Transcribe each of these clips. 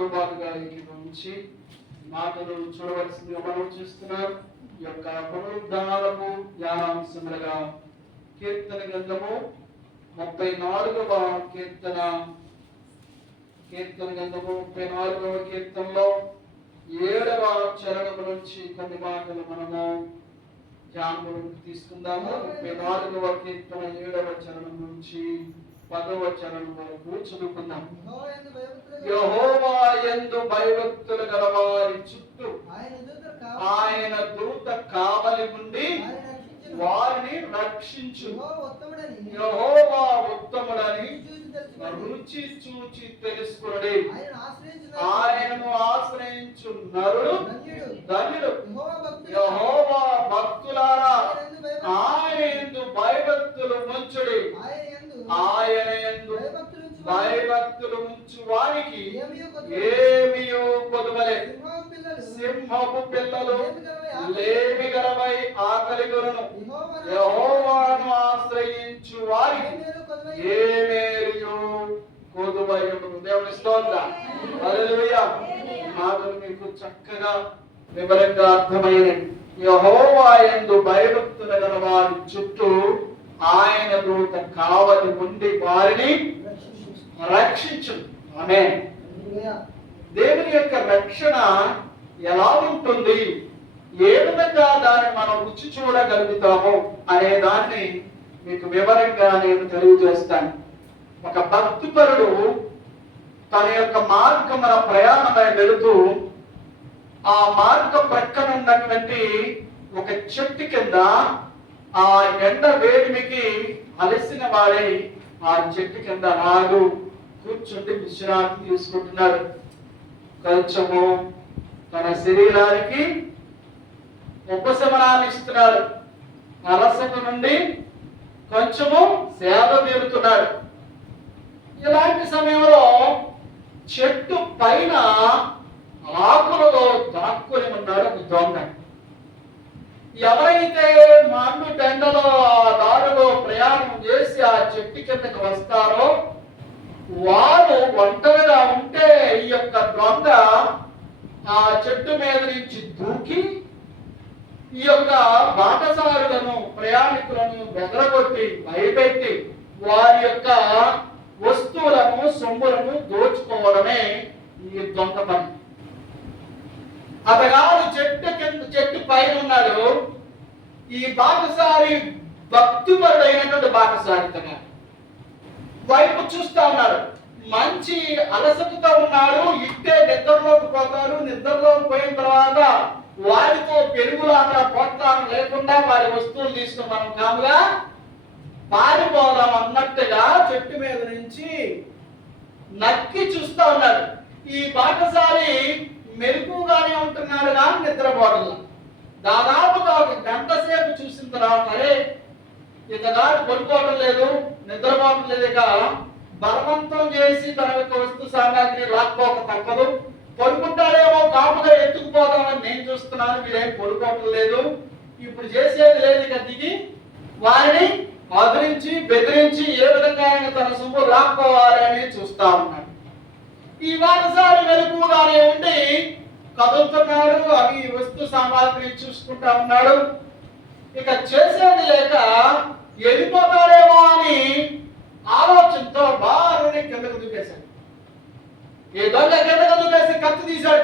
మాటలు బాగా ఏకీభవించి మాటలు చూడవలసిందిగా మనం చూస్తున్నారు. ఈ యొక్క పునరుద్ధానము ధ్యానాంశములుగా కీర్తన గ్రంథము 34వ కీర్తన గ్రంథము 34వ కీర్తనలో 7వ చరణము నుంచి కొన్ని మాటలు మనము ధ్యానంలోకి తీసుకుందాము. 34వ కీర్తన 7వ చరణం నుంచి 10వ చరణం వరకు చదువుకుందాం. యెహోవా యందు భయభక్తులు గలవారి చుట్టూ ఆయన దూత కావలి ఉండి వారిని రక్షించు. యెహోవా ఉత్తముడని రుచి చూచి తెలుసుకునడి. ఆయనను ఆశ్రయించు నరుడు ధన్యుడు. యెహోవా భక్తులారా ఆయన యందు భయభక్తులు ఉంచుడి. ఆయన యందు భయభక్తులు ఉంచు వారికి ఏమియో కొదువలేదు. సింహపు పిల్లలు లేమి గలవై ఆకలిగొనును. యెహోవాను ఆశ్రయించు వారికి ఏ మేలుయో కొదువై ఉండును. దేవుని స్తోత్రం. హల్లెలూయా. మాటలు మీకు చక్కగా వివరంగా అర్థమైనవి. యెహోవా యందు భయభక్తులు గల వారి చుట్టూ ఆయన దూత కావలి ఉండి వారిని రక్షించు. ఆమేన్. దేవుని యొక్క రక్షణ ఎలా ఉంటుంది, ఏ విధంగా దాన్ని మనం రుచి చూడగలుగుతాము అనే దాన్ని మీకు వివరంగా నేను తెలియజేస్తాను. ఒక భక్తిపరుడు తన యొక్క మార్గమున ప్రయాణమై వెళుతూ ఆ మార్గ ప్రక్కన ఉన్నటువంటి ఒక చెట్టు కింద ఆ ఎండ వేడిమికి అలసిన వాడై ఆ చెట్టు కింద నాడు కూర్చుండి విశ్రాంతి తీసుకుంటున్నాడు. కొంచెము తన శరీరానికి ఉపశమనాన్ని ఇస్తున్నాడు. అలసట నుండి కొంచెము సేద తీరుతున్నాడు. ఇలాంటి సమయంలో చెట్టు పైన ఆకులలో దాక్కుని ఉన్నాడు ఒక దొంగ. ఎవరైతే మండు టెండలో దారిలో ప్రయాణం చేసి ఆ చెట్టు కిందకి వస్తారో వారు ఒంటరిగా ఉంటే ఈ యొక్క దొంగ ఆ చెట్టు మీద నుంచి దూకి ఈ యొక్క బాటసారులను ప్రయాణికులను బెదరగొట్టి భయపెట్టి వారి యొక్క వస్తువులను సొమ్ములను దోచుకోవడమే ఈ దొంగ పని. అతగాడు చెట్టు పైన ఉన్నాడు. ఈ బాటసారి భక్తిపరుడైనటువంటి బాటసారి తన వైపు చూస్తా ఉన్నాడు. మంచి అలసటతో ఉన్నాడు. ఇట్టే నిద్రలోకి పోతారు. నిద్రలోకి పోయిన తర్వాత వారితో పెరుగులాట పోట్లాటం లేకుండా వారి వస్తువులు తీసుకుని మనం కాముగా పారిపోదాం అన్నట్టుగా చెట్టు మీద నుంచి నక్కి చూస్తా ఉన్నాడు. ఈ బాటసారి మెలకుగానే ఉంటున్నాడు కానీ నిద్రపోవడం. దాదాపుగా 1 గంట సేపు చూసిన తర్వాత ఇతగాడు పడుకోవడం లేదు, నిద్రపోవడం లేదు. ఇక బలవంతం చేసి తన యొక్క వస్తు సామాగ్రి లాక్కోక తప్పదు. పడుకుంటాడేమో కాపుగా ఎత్తుకుపోదామని నేను చూస్తున్నాను. మీరేం పడుకోవడం లేదు. ఇప్పుడు చేసేది లేదు. ఇక దిగి వారిని అదిరించి బెదిరించి ఏ విధంగా తన సొమ్ము లాక్కోవాలి అని చూస్తా ఉన్నాడు. ఈ బాటసారి వెలుగుగానే ఉండి కదులుతున్నాడు. అవి వస్తు సామాగ్రి చూసుకుంటా ఉన్నాడు. ఇక చేసేది లేక వెళ్ళిపోతాడేమో అని ఆలోచనతో బారుని కిందకు దూకేశాడు. ఈ దొంగ కిందకు దూకేసి కత్తి తీశాడు.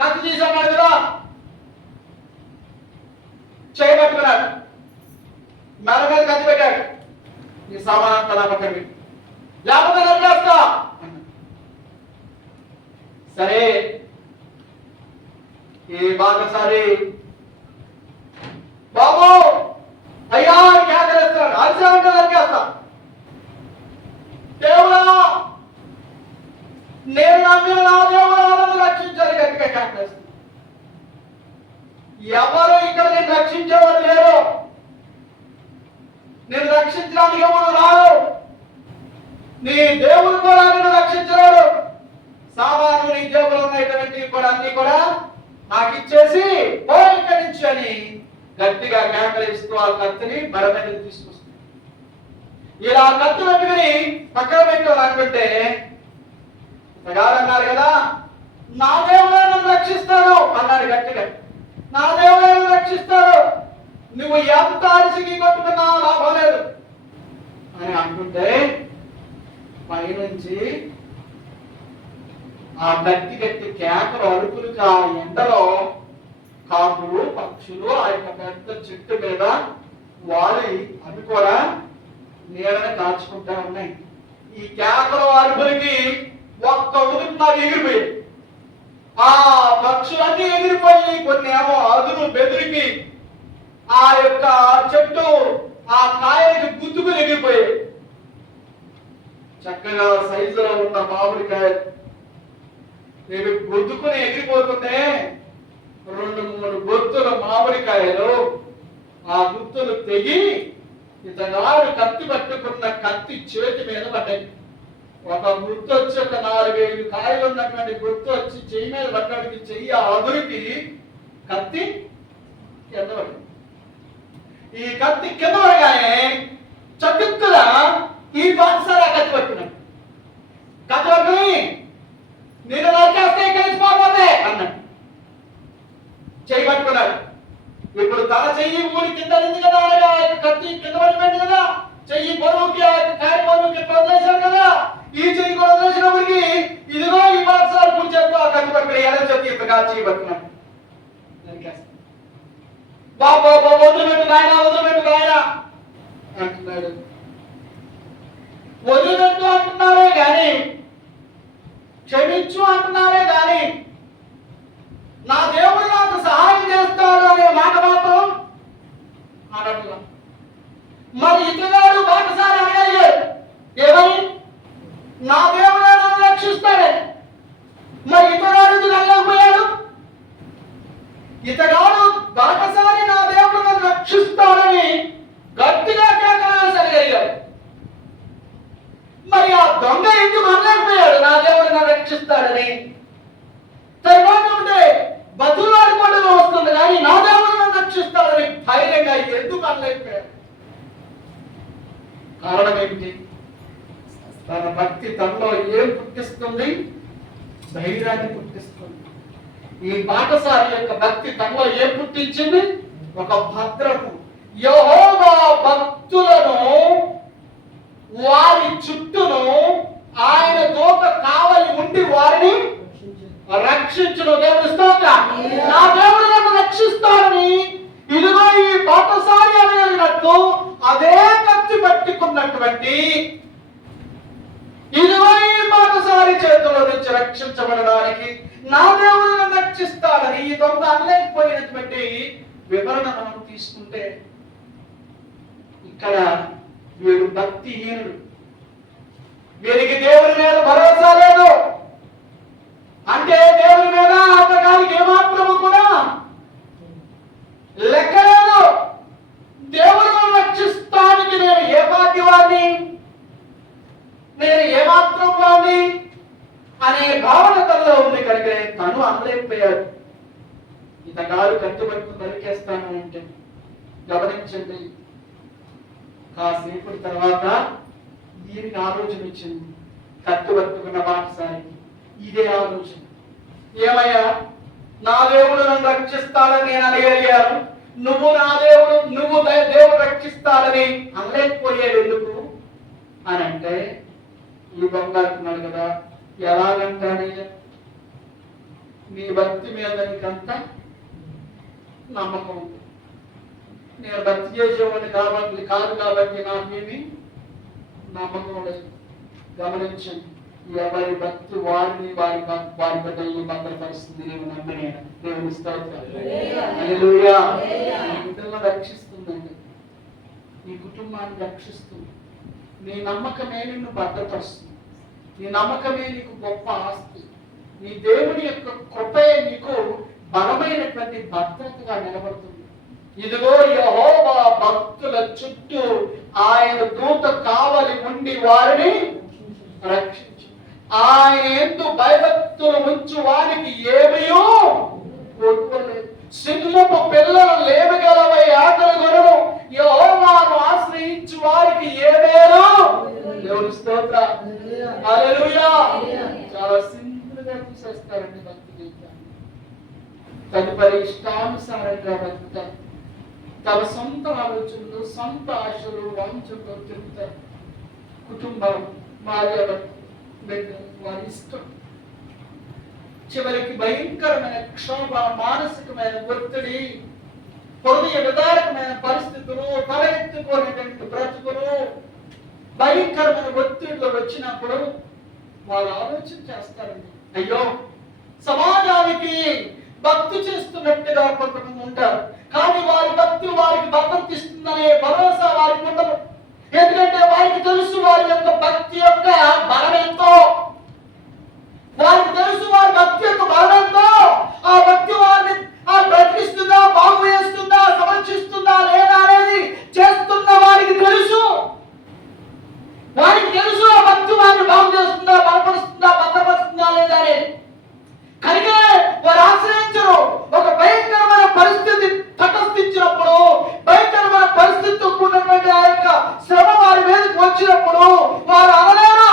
కత్తి తీసాడు కదా, చేయబట్టుకున్నాడు. మెడ మీద కత్తి పెట్టాడు. ఈ సామానంతా లాపకండి, లేకపోతే నరికేస్తా. సరే, ఈ బాటసారి బాబు అయ్యా కేకలేస్తున్నాడు. అరిచామంటే నరికేస్తా. దేవుడా, నేను నమ్మిన నా దేవుడు రక్షించాలి. గట్టిగా కేకలేస్తాను. ఎవరు ఇక్కడ నేను రక్షించేవారు లేరు. నేను రక్షించడానికి ఎవరు రారు. నీ దేవుడు కూడా నిన్ను రక్షించలేడు. సామాను నీ జేబులో ఉన్నటువంటి కూడా అన్ని కూడా నాకు ఇచ్చేసి పో ఇక్కడి నుంచి అని గట్టిగా కేకలిస్తూ ఆ కత్తిని మెడ మీద తీసుకొస్తుంది. ఇలా కత్తి పెట్టుకుని పక్కన పెట్టాలనుకుంటే అన్నారు కదా, నా దేవుడే నన్ను రక్షిస్తాడు అన్నాడు గట్టిగా. నా దేవుడే నన్ను రక్షిస్తాడు, నువ్వు ఎంత అరిసికి కొట్టుకున్నా లాభం లేదు అని అంటుంటే పైనుంచి ఆ గట్టి గట్టి కేకలు అరుపులకు ఆ ఎండలో కాకులు పక్షులు ఆ యొక్క పెద్ద చెట్టు మీద వాలి అవి కూడా నీడని కాచుకుంటా ఉన్నాయి. ఈ కేకలు అరుపులకి ఒక్క ఉదుకున్నది ఎగిరిపోయి ఆ పక్షులన్నీ ఎగిరిపోయి కొన్ని ఏమో అదును బెదిరికి ఆ యొక్క చెట్టు ఆ కాయలకి గుద్దుకుని ఎగిరిపోయాయి. చక్కగా సైజులో ఉన్న మామిడికాయ ఇవి గుద్దుకుని ఎగిరిపోతుంటే 2-3 గుత్తుల మామిడికాయలు ఆ గుత్తులు తెగి ఇతగాడు కత్తి పట్టుకున్న కత్తి చేతి మీద పడ్డాయి. ఒక గుర్తు వచ్చి ఒక 4-5 కాయలు ఉన్నటువంటి గుర్తు వచ్చి చెయ్యి మీద పడ్డానికి చెయ్యి అదురికి కత్తి కింద పడింది. ఈ కత్తి కింద పడగానే చటుక్కుల ఈ బాక్సర్ ఆ కత్తి పట్టుకున్నాడు. కత్తి పట్టుకుని నేను నరికేస్తే కలిసిపోతే అన్నాడు. చెయ్యి పట్టుకున్నాడు. ఇప్పుడు తన చెయ్యి ఊరి కింద కదా అనగా కత్తి కింద పడిపోయింది కదా, చెయ్యి బరువుకి ఆ కాయ బరువుకి వదిలేశాడు కదా, ఈ చెయ్యి కూడా వదిలేసినప్పటికి ఇదిగో ఈ బాక్సర్ పూజ చేస్తూ ఆ కత్తి పట్టుకుని ఎడ చెత్తి ఇంతగా చెయ్యి పట్టుకున్నాడు. బాబా వదిలిపెట్టు నాయన, వదిలిపెట్టు నాయన అంటున్నాడు. వదిలిపెట్టు అంటున్నారే గాని, క్షమించు అంటున్నారే గాని, నా దేవుడు నాకు సహాయం చేస్తాడు అనే మాట మాత్రం అనట్లా. మరి ఇతగాడు బాటసారి అడగలిగాడు ఏమని, నా దేవుడు నన్ను రక్షిస్తాడని. మరి ఇతగాడు ఎందుకు అనలేకపోయాడు? ఇతగాడు బాటసారి నా దేవుడు నన్ను రక్షిస్తాడని గట్టిగా కేకలేసగలిగాడు. మరి ఆ దొంగ ఎందుకు అనలేకపోయాడు నా దేవుడు నన్ను రక్షిస్తాడని? తర్వాత ఉంటే బతులాడుకోవడం వస్తుంది కానీ నా దేవుడు నన్ను రక్షిస్తాడని ధైర్యంగా ఎందుకు అనలేకపోయాడు? కారణం ఏమిటి? తన భక్తి తనలో ఏం పుట్టిస్తుంది? ధైర్యాన్ని పుట్టిస్తుంది. ఈ బాటసారి యొక్క భక్తి తనలో ఏం పుట్టించింది? ఒక భద్రత. యెహోవా భక్తులను వారి చుట్టూను ఆయన దూత కావలి ఉండి వారిని రక్షించును. దేవుని స్తోత్రం. నా దేవుడు నన్ను రక్షిస్తాడని ఇదిగో ఈ బాటసారి అనేటట్టు అదే కత్తి పట్టుకున్నటువంటి ఇదిగో ఈ బాటసారి చేతిలో నుంచి రక్షించబడడానికి నా దేవుడు నన్ను రక్షిస్తాడని ఈ దొంగ అనలేకపోయినటువంటి వివరణ మనం తీసుకుంటే ఇక్కడ వీడు భక్తిహీనుడు, వీరికి దేవుని మీద భరోసా లేదు. అంటే దేవుని మీద అతగానికి ఏమాత్రము కూడా లెక్కలేదు. దేవుడు రక్షిస్తానికి నేను ఏ పాటి వాడిని, నేను ఏమాత్రం వాడిని అనే భావన తనలో ఉంది కనుక తను అనలేకపోయాడు. ఇతగాడు కట్టుబట్టుకుని నరికేస్తాను అంటే గమనించండి. కాసేపటి తర్వాత దీనికి ఆలోచన వచ్చింది. కట్టుబట్టుకున్న బాటసారికి ఇదే ఆలోచన. ఏమయ్యా, నా దేవుడు నన్ను రక్షిస్తాడని నేను అనగలిగాను, నువ్వు నా దేవుడు, నువ్వు దేవుడు రక్షిస్తాడని అనలేకపోయాడు ఎందుకు అని అంటే ఈ దొంగ అంటున్నాడు కదా, ఎలాగంటాడయ్యా? నీ భక్తి మీద నీకంత నమ్మకం ఉంది. నేను భక్తి చేసేవాడిని కాదు కాబట్టి నాకేమి నమ్మకం లేదు. గమనించండి, ఎవరి భక్తి వారిని వారి బిడ్డల్ని భద్రపరుస్తుంది. నేను నమ్మని దేవుని స్తోత్రం. హల్లెలూయా. నీ బిడ్డలను రక్షిస్తుందండి, నీ కుటుంబాన్ని రక్షిస్తుంది. నీ నమ్మకమే నిన్ను భద్రపరుస్తుంది. నీ నమ్మకమే నీకు గొప్ప ఆస్తి. నీ దేవుని యొక్క కృపే నీకు బలమైనటువంటి భద్రతగా నిలబడుతుంది. ఇదిగో యెహోవా భక్తుల చుట్టూ ఆయన దూత కావలి ఉండి వారిని రక్షించు. ఆయన యందు భయభక్తులు ఉంచు వారికి ఏమయో కొట్టుకోలేదు. సింహపు పిల్లలు లేవగలవై ఆకలి కొనను, యెహోవాను ఆశ్రయించు వారికి ఏమేనో. దేవుని స్తోత్రం. హల్లెలూయా. చాలా మూసేస్తారండి భక్తి జీవితాన్ని. తదుపరి ఇష్టానుసారంగా బతుకుతారు. తమ సొంత ఆలోచనలు, సొంత ఆశలు, వాంఛలతో తిరుగుతారు. కుటుంబం, భార్య, వారి ఇష్టం. చివరికి భయంకరమైన క్షోభ, మానసికమైన ఒత్తిడి, హృదయ విదారకమైన పరిస్థితులు, తలెత్తుకోనేటువంటి బ్రతుకులు, భయంకరమైన ఒత్తిడిలో వచ్చినప్పుడు వాళ్ళు ఆలోచన చేస్తారండి, అయ్యో సమాజానికి భక్తి చేస్తున్నట్టుగా కొంతమంది ఉంటారు, కానీ వారి భక్తి వారికి భద్రత ఇస్తుందనే భరోసా వారికి ఉండదు. ఎందుకంటే వారికి తెలుసు వారి యొక్క భక్తి యొక్క బలం ఎంతో. వారికి తెలుసు వారి భక్తి యొక్క బలం ఎంతో. ఆ భక్తి వారిని బ్రతికిస్తుందా, బాగు చేస్తుందా, సంరక్షిస్తుందా లేదా అనేది చేస్తున్న వారికి తెలుసు. వారికి తెలుసు ఆ భక్తి వారిని బాగు చేస్తుందా, బలపరుస్తుందా, భద్రపరుస్తుందా లేదా అనేది. కనుక వారు ఆశ్రయించరు. ఒక భయంకరమైన పరిస్థితి తటస్థించినప్పుడు, భయంకరమైన పరిస్థితితో కూడినటువంటి ఆ యొక్క శ్రమ వారి మీదకి వచ్చినప్పుడు వారు అనలేరు,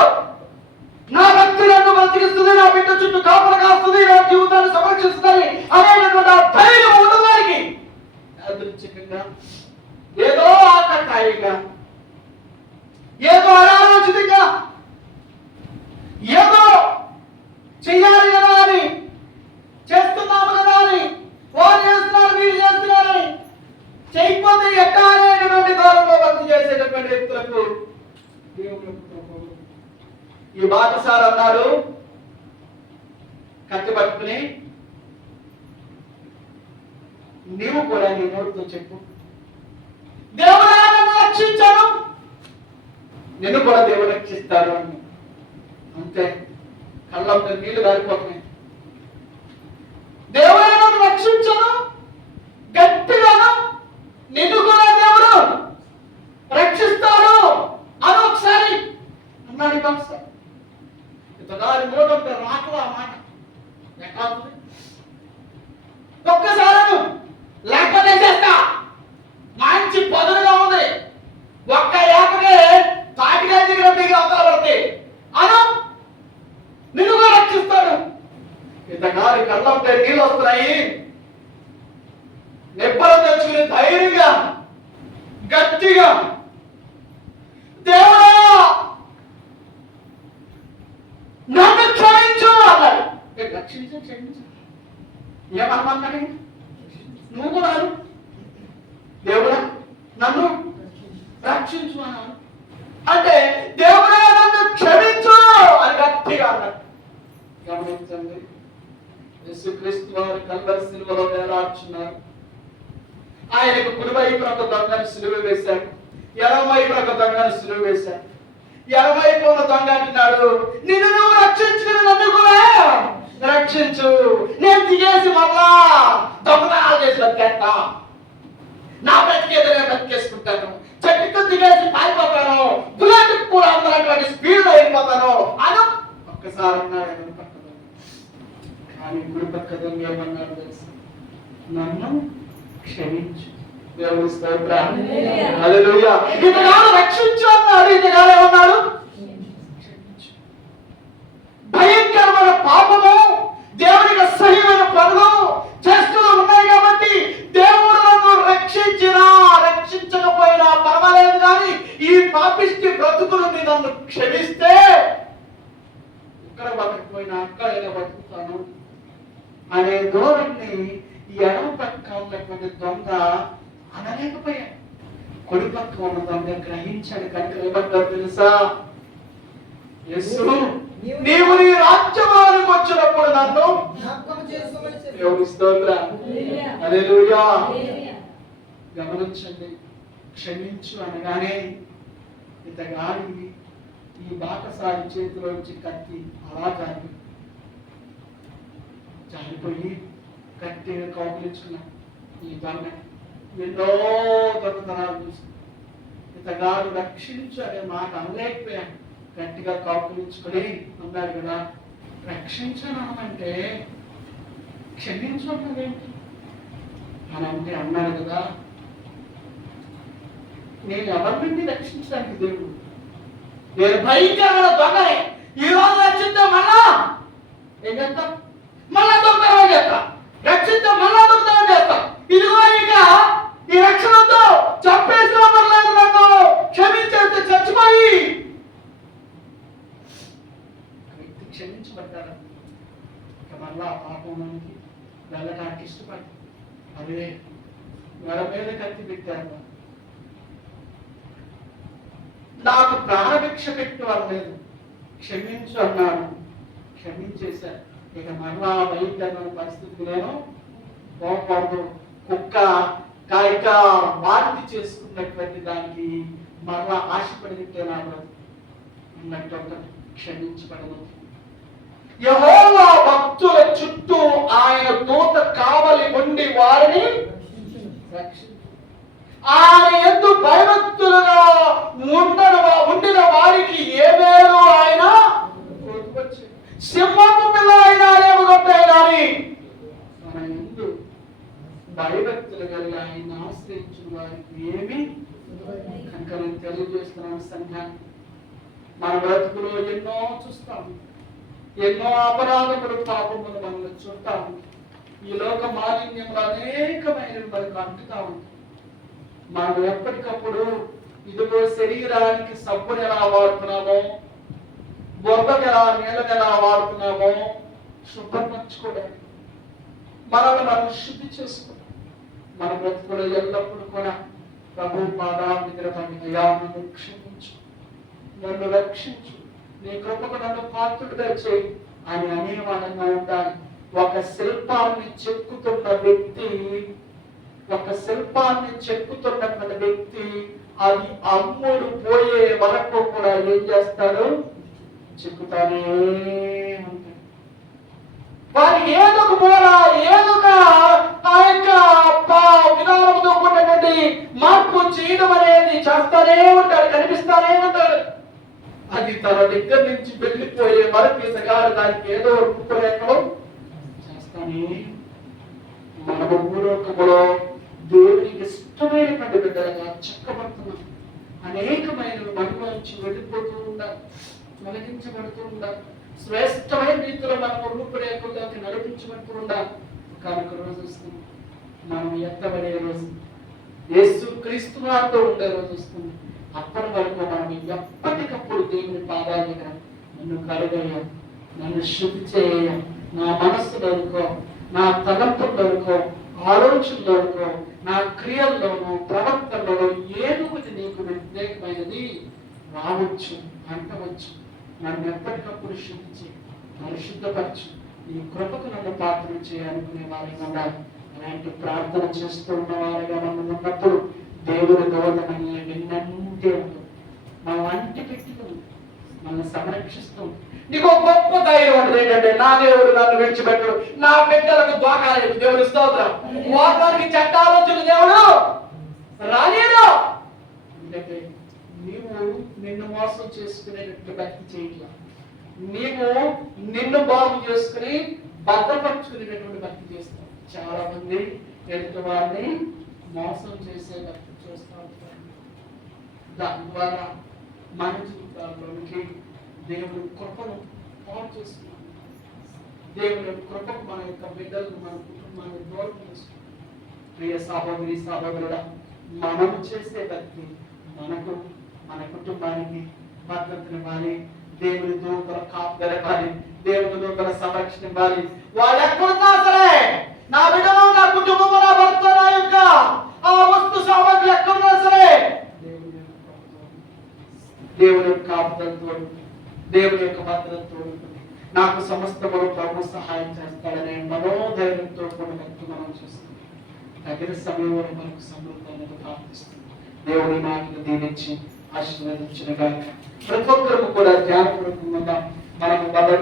నా భక్తి నన్ను బ్రతికిస్తుంది, నా బిడ్డ చుట్టూ కాపలా కాస్తుంది, నా జీవితాన్ని సంరక్షిస్తుంది అనేటువంటి ఆ ధైర్యం ఉన్నవారికి అదృచ్ఛికంగా ఏదో ఆకతాయిగా, ఏదో అనాలోచితంగా, ఏదో చెయ్యాలి కదా అని, చేస్తున్నాము కదా అని, వారు చేస్తున్నారు, వీరు చేస్తున్నారని, చేయకపోతే ఎట్టా అనేటువంటి దూరంలో భక్తి చేసేటటువంటి వ్యక్తులకు ఈ బాటసారి అన్నాడు, కత్తి పట్టుకుని నీవు కూడా నీ నోటితో చెప్పు, దేవుడా నన్ను రక్షించాను, నిన్ను కూడా దేవుడు రక్షిస్తాడు అని. అంతే, కళ్ళంతా నీళ్లు గారిపోతున్నాయి. దేవుడు నన్ను రక్షించను, గట్టిగాను నిన్ను కూడా దేవుడు రక్షిస్తాడు అని ఒకసారి అన్నాడు. ఒకసారి ఇంతగారి నోటంటే రాకలా మాట ఎక్కడ ఒక్కసారి లేకపోతే చేస్తా, మంచి పదులుగా ఉంది, ఒక్క ఏకనే తాటిగా దిగిన దిగి అవతలబడితే అను నిన్ను కూడా రక్షిస్తాడు. ఇంతగారి కళ్ళంటే నీళ్ళు వస్తున్నాయి, నిబ్బరం తెచ్చుకుని ధైర్యంగా గట్టిగా దేవుడా నన్ను క్షమించు అన్నాడు. రక్షించు, క్షమించు ఏమన్నాడు? నువ్వు కూడా దేవుడా నన్ను రక్షించు అన్నాడు. అంటే దేవుడా నన్ను క్షమించు అని గట్టిగా అన్నాడు. గమనించండి, యేసుక్రీస్తు వారు కల్వరి సిలువలో వేలాడుచున్నారు. ఆయనకు కుడివైపున ఒక దొంగను సిలువ వేశాడు, ఎడమవైపున ఒక దొంగను సిలువ వేశాడు. ఎడమవైపు ఉన్న దొంగ అంటున్నాడు, నిన్ను నువ్వు రక్షించుకుని నన్ను కూడా రక్షించు, నేను దిగేసి మళ్ళా దొంగతనాలు చేసి బతికేస్తా, నా బ్రతికేదో నేను బతికేసుకుంటాను, చెట్టుకు దిగేసి పారిపోతాను, బుల్లెట్ కూడా అందరటువంటి స్పీడ్ లో వెళ్ళిపోతాను అని ఒక్కసారి అన్నాడు. కానీ గుడి పక్క దొంగ ఏమన్నాడు తెలుసు, నన్ను క్షమించు. దేవుని స్తోత్రం, హల్లెలూయా. ఇతగాడు రక్షించు అన్నాడు, ఇతగాడు ఏమన్నాడు? భయంకరమైన పాపము, దేవునికి అసహ్యమైన పనులు చేస్తూ ఉన్నాయి కాబట్టి దేవుడు నన్ను రక్షించినా రక్షించకపోయినా పర్వాలేదు, కానీ ఈ పాపిష్టి బ్రతుకు నుండి నన్ను క్షమిస్తే ఇక్కడ బతకపోయినా అక్కడైనా బతుకుతాను అనే ధోరణి ఈ ఎడమ పక్క ఉన్నటువంటి దొంగ అనలేకపోయాడు. కుడి పక్క ఉన్న దొంగ గ్రహించాడు. కనుక ఏమంటారు తెలుసా, యేసు నీవు నీ రాజ్యంలోకి వచ్చినప్పుడు నన్ను హల్లెలూయా. గమనించండి, క్షమించు అనగానే ఇంతగాని ఈ బాటసారి చేతిలోంచి కత్తి అలా జారిపోయి గట్టిగా కౌగిలించుకున్నాడు. ఈ దొంగ ఎన్నో దొంగతనాలు చూసి ఇంతగాడు రక్షించు అనే మాట అనలేకపోయాడు. గట్టిగా కౌగిలించుకుని అన్నాడు కదా, రక్షించను అంటే క్షమించు అన్నదేంటి అని అంటే అన్నాడు కదా, నేను ఎవరిని రక్షించడానికి దేవుడు, నేను భయంకరమైన దొంగనే, ఈ రోజు రక్షిస్తే మళ్ళా ఏం చేస్తాం? మళ్ళా దొంగతనం చేస్తాం. రక్షిస్తే మళ్ళా దొంగతనం చేస్తాం. ఇదిగో ఇక ఈ రక్షణతో చంపేసిన పర్లేదు, నన్ను క్షమించేస్తే చచ్చిపోయి వ్యక్తి క్షమించబడ్డాడు. ఇక మళ్ళా పాపంలోనికి వెళ్ళడానికి ఇష్టపడి అదే వాళ్ళ మీద కత్తి పెట్టారు. నాకు ప్రాణభిక్ష పెట్టి వాళ్ళలేదు, క్షమించు అన్నాను, క్షమించేశాను. ఇక మళ్ళా బయట పరిస్థితి నేను పోకూడదు. కుక్క కాయిక వాంతి చేసుకున్నటువంటి దానికి మరలా ఆశపడితే నాకు అన్నట్టు క్షమించబడదు. యెహోవా భక్తుల చుట్టూ ఆయన దూత కావలి ఉండి వారిని ఆయన యందు భయభక్తులుగా ఉండిన వారికి ఏ మేలు ఆయన సింహపు పిల్లలైనా లేకపోతాయి కానీ మన యందు భయభక్తులు కలిగి ఆయన ఆశ్రయించిన వారికి ఏమి కనుక నేను తెలియజేస్తున్నాను సంఘాన్ని. మన బ్రతుకులో ఎన్నో చూస్తాము, ఎన్నో అపరాధములు పాపములు మనల్ని చూస్తాము. ఈ లోక మాలిన్యములు అనేకమైనవి మనకు అంటుతా ఉంటాయి. మనం ఎప్పటికప్పుడు ఇదిగో శరీరానికి సబ్బుని ఎలా వాడుతున్నామో, బొబ్బకి ఎలా నీళ్ళని ఎలా వాడుతున్నామో శుభ్రపరచుకోవడానికి మనల్ని మనం శుద్ధి చేసుకోవడం. మన బ్రతుకులో ఎల్లప్పుడూ కూడా ప్రభు పాదాభిగ్రహమయ్యా, నన్ను క్షమించు, నన్ను రక్షించు, నీ కృపకు నన్ను పాత్రుడిగా చేయి అని అనేవాడంగా ఉండాలి. ఒక శిల్పాన్ని చెక్కుతున్నటువంటి వ్యక్తి అది అమ్ముడు పోయే వరకు కూడా ఏం చేస్తాడు? చెక్కుతానే ఉంటాడు. వారికి ఏదో ఒక మూల, ఏదో ఒక ఆ యొక్క విధానంతో కూడినటువంటి మార్పు చేయడం అనేది చేస్తానే ఉంటాడు, కనిపిస్తానే ఉంటాడు. అది తన దగ్గర నుంచి వెళ్ళిపోయే వరకు ఇతగాడు దానికి ఏదో రూపురేఖలు చేస్తానే. మన భూలోకములో దేవునికి ఇష్టమైనటువంటి బిడ్డలుగా చెక్కబడుతున్నాం. అనేకమైన మనలోంచి వెళ్ళిపోతూ ఉండాలి, తొలగించబడుతూ ఉండాలి. శ్రేష్టమైన రీతిలో మనము రూపురేఖల్లోకి నడిపించబడుతూ ఉండాలి. కనుక రోజు వస్తుంది, మనం ఎత్తబడే రోజు, యేసు క్రీస్తు వారితో ఉండే రోజు వస్తుంది. అప్పటి వరకు మనం ఎప్పటికప్పుడు దేవుని పాదాల దగ్గర నన్ను కడుగయ్య, నన్ను శుద్ధి చేయ, నా మనస్సులోనుకో, నా తలంపుల్లోనుకో, ఆలోచనలోనుకో, నా క్రియల్లోనూ ప్రవర్తనలో ఏదో ఒకటి నీకు వ్యతిరేకమైనది రావచ్చు, అంటవచ్చు. నన్ను ఎప్పటికప్పుడు శుద్ధి చేయి, నన్ను శుద్ధపరచు, నీ కృపకు నన్ను పాత్ర చేయాలనుకునే వారిగా ఉండాలి. అలాంటి ప్రార్థన చేస్తూ ఉన్న వారిగా మనం ఉన్నప్పుడు దేవుని దోదమని విన్నంటే ఉంటుంది. మనం అంటి పెట్టుకుని మనల్ని సంరక్షిస్తూ నీకు గొప్ప ధైర్యం ఉంటుంది. ఏంటంటే నా దేవుడు నన్ను విడిచిపెట్టడు, నా బిడ్డలకు దోకాలేదు. దేవుడు స్తోత్రం. వారికి చట్టాలోచన దేవుడు రాలేదు. ఎందుకంటే నీవు నిన్ను మోసం చేసుకునేటట్టు భక్తి చేయట్లా, నీవు నిన్ను బాగు చేసుకుని భద్రపరుచుకునేటటువంటి భక్తి చేస్తావు. చాలా మంది ఎదుటి వారిని మోసం చేసే భక్తి చేస్తూ ఉంటారు. దాని ద్వారా మన జీవితాల్లోనికి దేవుడి కృపను పాటు చేస్తున్నాం. దేవుడి కృపకు మన యొక్క బిడ్డలను, మన కుటుంబాన్ని దూరం చేస్తున్నాం. ప్రియ సహోదరి సహోదరుడా, మనము చేసే భక్తి మనకు, మన కుటుంబానికి భద్రతనివ్వాలి. దేవుని దూతల కాపుదల ఇవ్వాలి, దేవుని దూతల సంరక్షణ ఇవ్వాలి. వాళ్ళు ఎక్కడున్నా సరే, నా బిడ్డలు, నా కుటుంబము, నా భర్త, నా యొక్క ఆ వస్తు సామగ్రి ఎక్కడున్నా సరే దేవుని యొక్క కాపుదలతో, దేవుని యొక్క భద్రతతో నాకు సమస్తములు ప్రభు సహాయం చేస్తాడనే మనోధైర్యంతో కూడిన భక్తి మనం చూస్తాం. తగిన సమయంలో మనకు సమృద్ధి ప్రార్థిస్తుంది. దేవుని మాటలు దీవించి ఆశీర్వదించిన గాక. ప్రతి ఒక్కరు కూడా ధ్యానపూర్వకంగా మనము